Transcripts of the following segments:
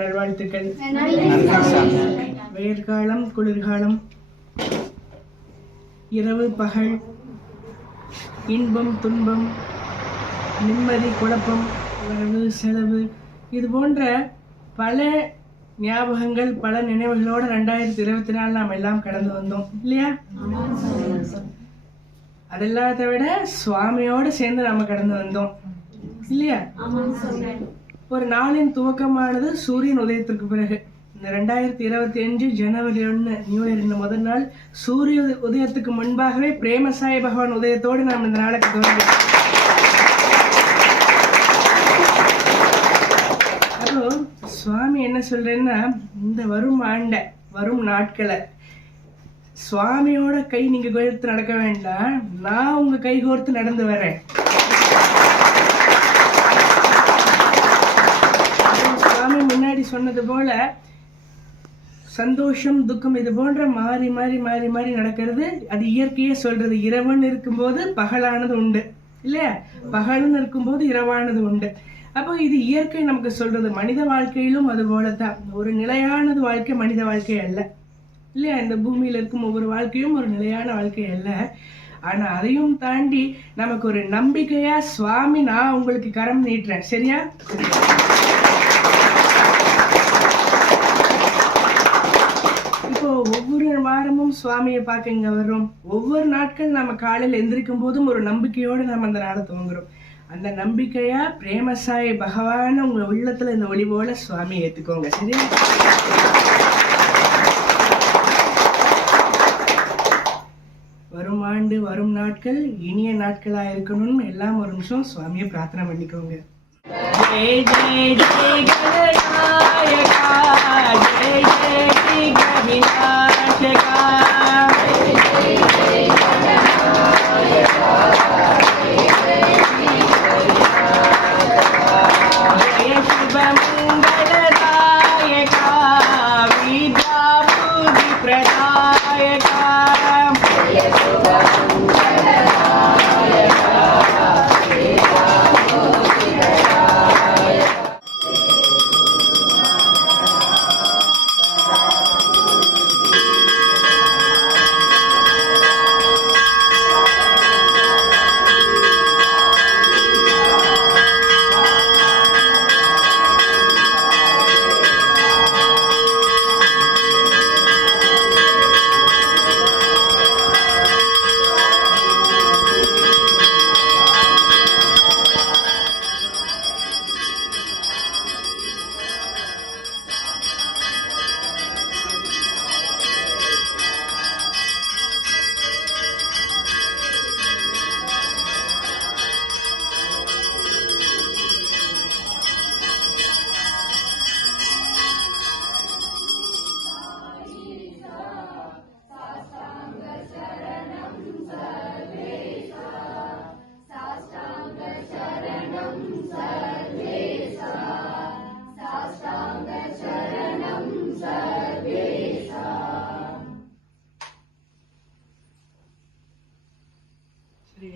நல்வாழ்த்துக்கள். வெயிர்காலம், குளிர்காலம், இரவு பகல், இன்பம் துன்பம், நிம்மதி குழப்பம், வரவு செலவு, இது போன்ற பல ஞாபகங்கள், பல நினைவுகளோட 2024 நாம் எல்லாம் கடந்து வந்தோம் இல்லையா? அதெல்லாத்த விட சுவாமியோட சேர்ந்து நாம கடந்து வந்தோம் இல்லையா? ஒரு நாளின் துவக்கமானது சூரியன் உதயத்திற்கு பிறகு. இந்த 2025 ஜனவரி 1 நியூ இயர், இந்த முதல் நாள் சூரிய உதயத்துக்கு முன்பாகவே பிரேமசாய் பகவான் உதயத்தோடு நாம் இந்த நாளுக்கு துவங்கி. அப்போ சுவாமி என்ன சொல்றேன்னா, இந்த வரும் ஆண்ட வரும் நாட்களை சுவாமியோட கை நீங்க கோர்த்து நடக்க வேண்டாம், நான் உங்க கை கோர்த்து நடந்து வரேன். சுவாமி முன்னாடி சொன்னது போல சந்தோஷம் துக்கம் இது போன்ற மாறி மாறி மாறி மாறி நடக்கிறது. அது இயற்கையே சொல்றது. இரவுன்னு இருக்கும்போது பகலானது உண்டு இல்லையா? பகல்னு இருக்கும்போது இரவானது உண்டு. அப்போ இது இயற்கை நமக்கு சொல்றது. மனித வாழ்க்கையிலும் அது போலதான். ஒரு நிலையானது வாழ்க்கை மனித வாழ்க்கை அல்ல இல்லையா? இந்த பூமியில இருக்கும் ஒவ்வொரு வாழ்க்கையும் ஒரு நிலையான வாழ்க்கை அல்ல. ஆனா அதையும் தாண்டி நமக்கு ஒரு நம்பிக்கையா சுவாமி நான் உங்களுக்கு கரம் நீட்டுறேன், சரியா? இப்போ ஒவ்வொரு வாரமும் சுவாமியை பார்க்க இங்க வர்றோம். ஒவ்வொரு நாட்கள் நம்ம காலையில் எந்திரிக்கும் போதும் ஒரு நம்பிக்கையோடு நம்ம அந்த நாளை துவங்குறோம். அந்த நம்பிக்கையா பிரேமசாய் பகவான் உங்க உள்ளத்துல இந்த ஒளி போல சுவாமி ஏத்துக்கோங்க, சரியா? வரும் ஆண்டு வரும் நாட்கள் இனிய நாட்களா இருக்கணும்னு எல்லாம் ஒரு நிமிஷம் சுவாமியை பிரார்த்தனை பண்ணிக்கோங்க. ஜெய் ஜெய் ஜெய் கணநாயகா, ஜெய் ஜெய் விநாயகா, ஜெய் ஜெய் கணநாயகா, ஜெய சிவமங்களதாயகா, வித்யா புத்தி பிரதாயகா, ஜெய சிவமங்களதாயகா, வித்யா புத்தி பிரதாயகா.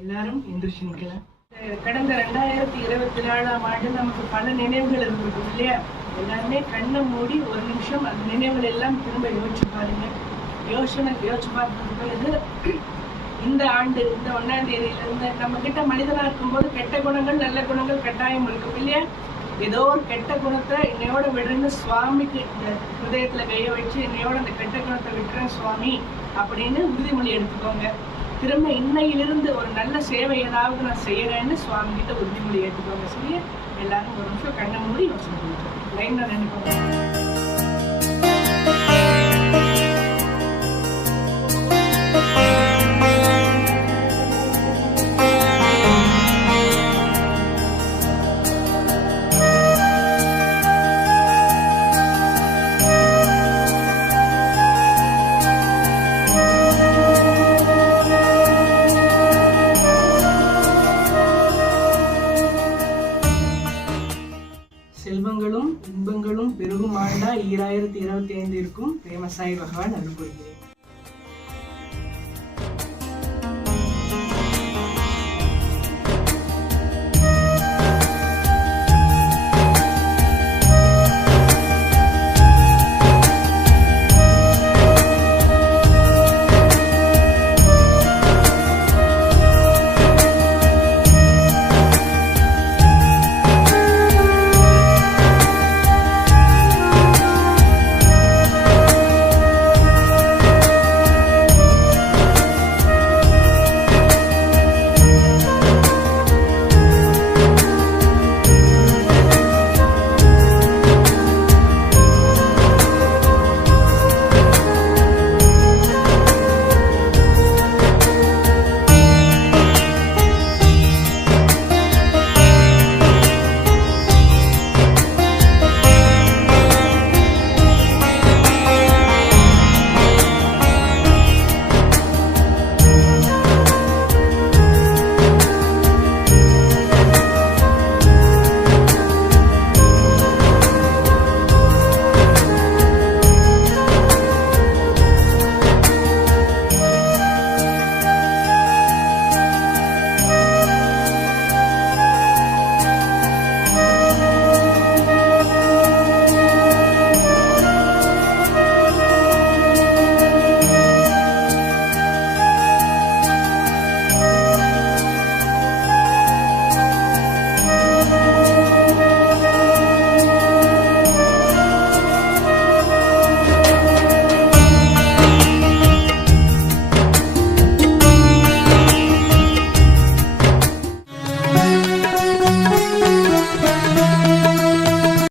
எல்லாரும் எந்திரிச்சு நிக்கலாம். கடந்த 2024 ஆண்டு நமக்கு பல நினைவுகள் இருந்தது இல்லையா? எல்லாருமே கண்ணை மூடி ஒரு நிமிஷம் அந்த நினைவுகள் எல்லாம் திரும்ப யோசிச்சு பாருங்க. யோசிச்சு பார்த்த பிறகு இந்த ஆண்டு இந்த 1ஆம் தேதியிலிருந்து நம்ம கிட்ட மனிதனா இருக்கும்போது கெட்ட குணங்கள் நல்ல குணங்கள் கட்டாயம் இருக்கும் இல்லையா? ஏதோ ஒரு கெட்ட குணத்தை என்னையோட விடுறேன்னு சுவாமிக்கு இந்த ஹிருதயத்துல கைய வச்சு என்னையோட அந்த கெட்ட குணத்தை விட்டுறேன் சுவாமி அப்படின்னு உறுதிமொழி எடுத்துக்கோங்க. திரும்ப இன்னையிலிருந்து ஒரு நல்ல சேவை ஏதாவது நான் செய்யறேன்னு சுவாமி கிட்ட உறுதிமொழி ஏற்றுக்கோங்க, சரியா? எல்லாரும் ஒரு நிமிஷம் கண்ணை மூடி யோசனை பண்ணுறோம். லைன்ல நினைப்போம். செல்வங்களும் இன்பங்களும் பெருகும் ஆண்டா 2025 இருக்கும் பிரேமசாய் பகவான் அருள் புரிகிறார்.